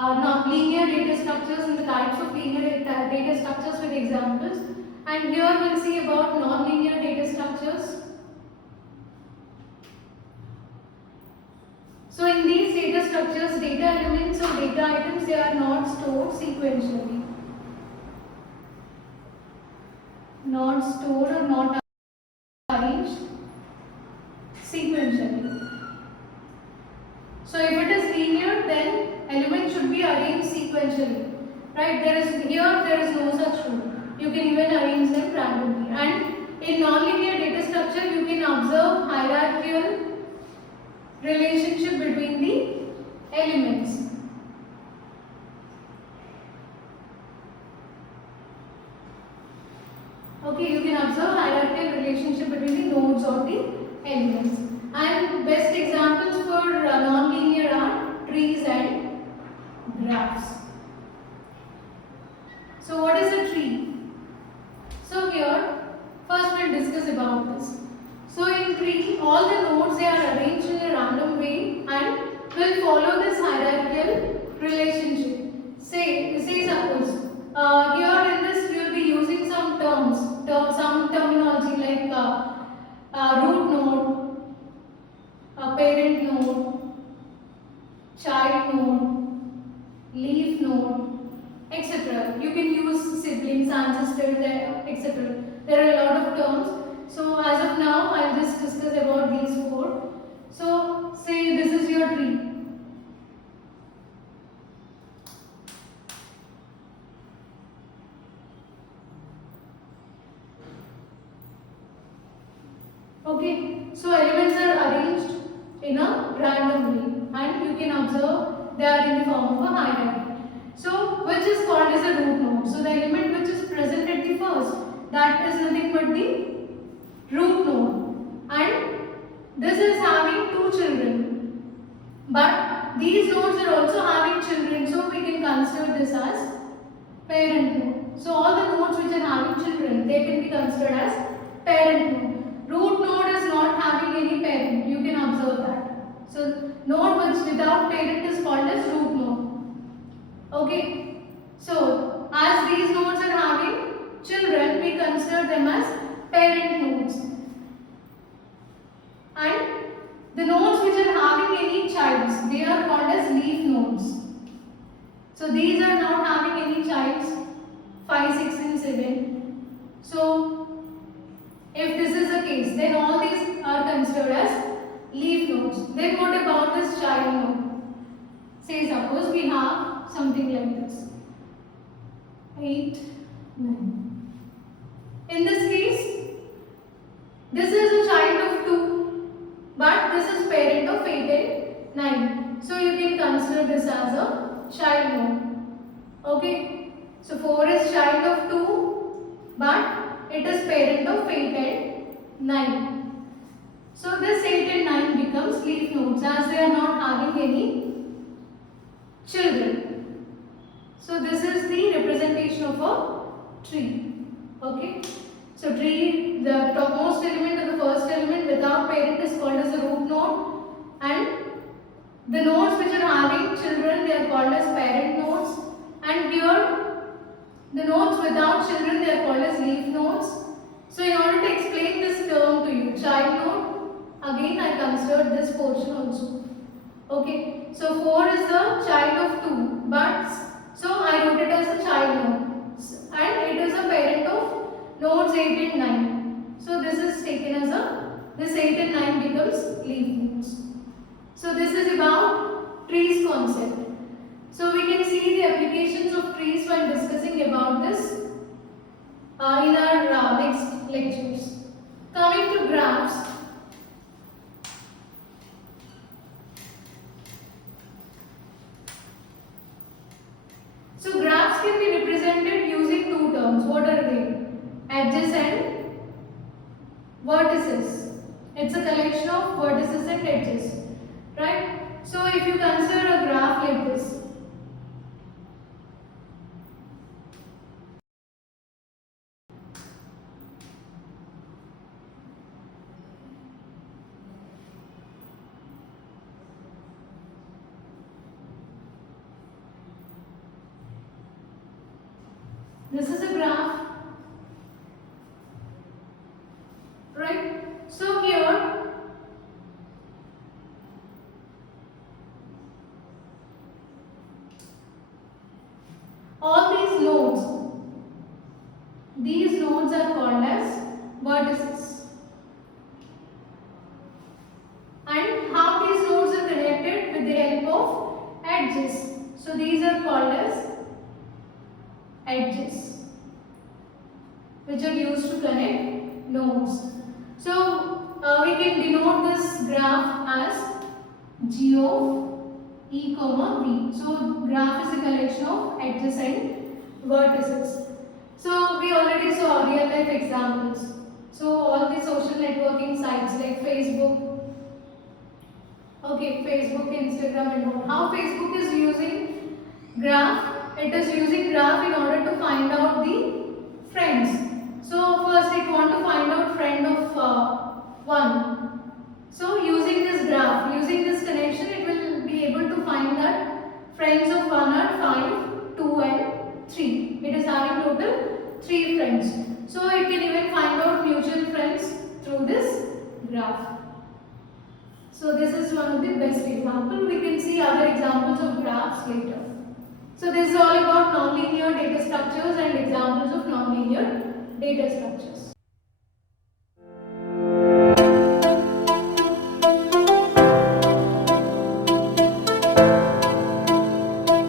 non-linear data structures and the types of linear data structures with examples. And here we'll see about non-linear data structures. So in these data structures, data elements or data items, they are not stored sequentially. Not stored or not arranged sequentially. So if it is linear, then elements should be arranged sequentially. Right? There is no such rule. You can even arrange them randomly. And in non-linear data structure, you can observe hierarchical relationship between the elements. Okay, you can observe hierarchical relationship between the nodes of the elements. And best examples for non-linear are trees and graphs. So what is a tree? So here, first we'll discuss about this. So in tree, all the nodes, they are arranged in a random way and will follow this hierarchical relationship. Say suppose here in this you will be using some some terminology like root node, parent node, child node, leaf node, etc. You can use siblings, ancestors, etc. There are a lot of terms. So as of now, I'll just discuss about these four. So say this is your tree. Okay, so elements are arranged in a random way and you can observe they are in the form of a hierarchy. So which is called as a root node. So the element which is present at the first, that is nothing but the root node, and this is having two children, but these nodes are also having children, so we can consider this as parent node. So all the nodes which are having children, they can be considered as parent node. Root node is not having any parent, you can observe that. So node which without parent is called as root node. Okay, so as these nodes are having children, we consider them as parent nodes. And the nodes which are having any childs, they are called as leaf nodes. So these are not having any childs, 5, 6 and 7. So if this is the case, then all these are considered as leaf nodes. Then what about this child node? Say suppose we have something like this, 8, 9. In this case, this is a child of 2, but this is parent of 8 and 9. So you can consider this as a child node. Okay, so 4 is child of 2, but it is parent of 8 and 9. So this 8 and 9 becomes leaf nodes as they are not having any children. So this is the representation of a tree. Okay, so tree, the topmost element or the first element without parent is called as a root node, and the nodes which are having children, they are called as parent nodes, and here the nodes without children, they are called as leaf nodes. So in order to explain this term to you, child node, again I considered this portion also. Okay, so 4 is the child of 2, but so I wrote it as a child node, and it is a parent of nodes 8 and 9. So this is taken as this 8 and 9 becomes leaf nodes. So this is about trees concept. So we can see the applications of trees while discussing about this in our next lectures. Coming to graphs. So graphs can be represented using two terms. What are they? Edges and vertices. It's a collection of vertices and edges. Right? So if you consider a graph like this, This is a graph, right? So here all these nodes are called as vertices. And how these nodes are connected? With the help of edges. So these are called as edges, which are used to connect nodes. So we can denote this graph as G of E comma V. So graph is a collection of edges and vertices. So we already saw real life examples. So all the social networking sites like Facebook, okay, Facebook, Instagram and all. How Facebook is using graph? It is using graph in order to find out the friends. So first it want to find out friend of 1. So using this graph, using this connection, it will be able to find that friends of 1 are 5, 2 and 3. It is having total 3 friends. So it can even find out mutual friends through this graph. So this is one of the best example. We can see other examples of graphs later. So this is all about nonlinear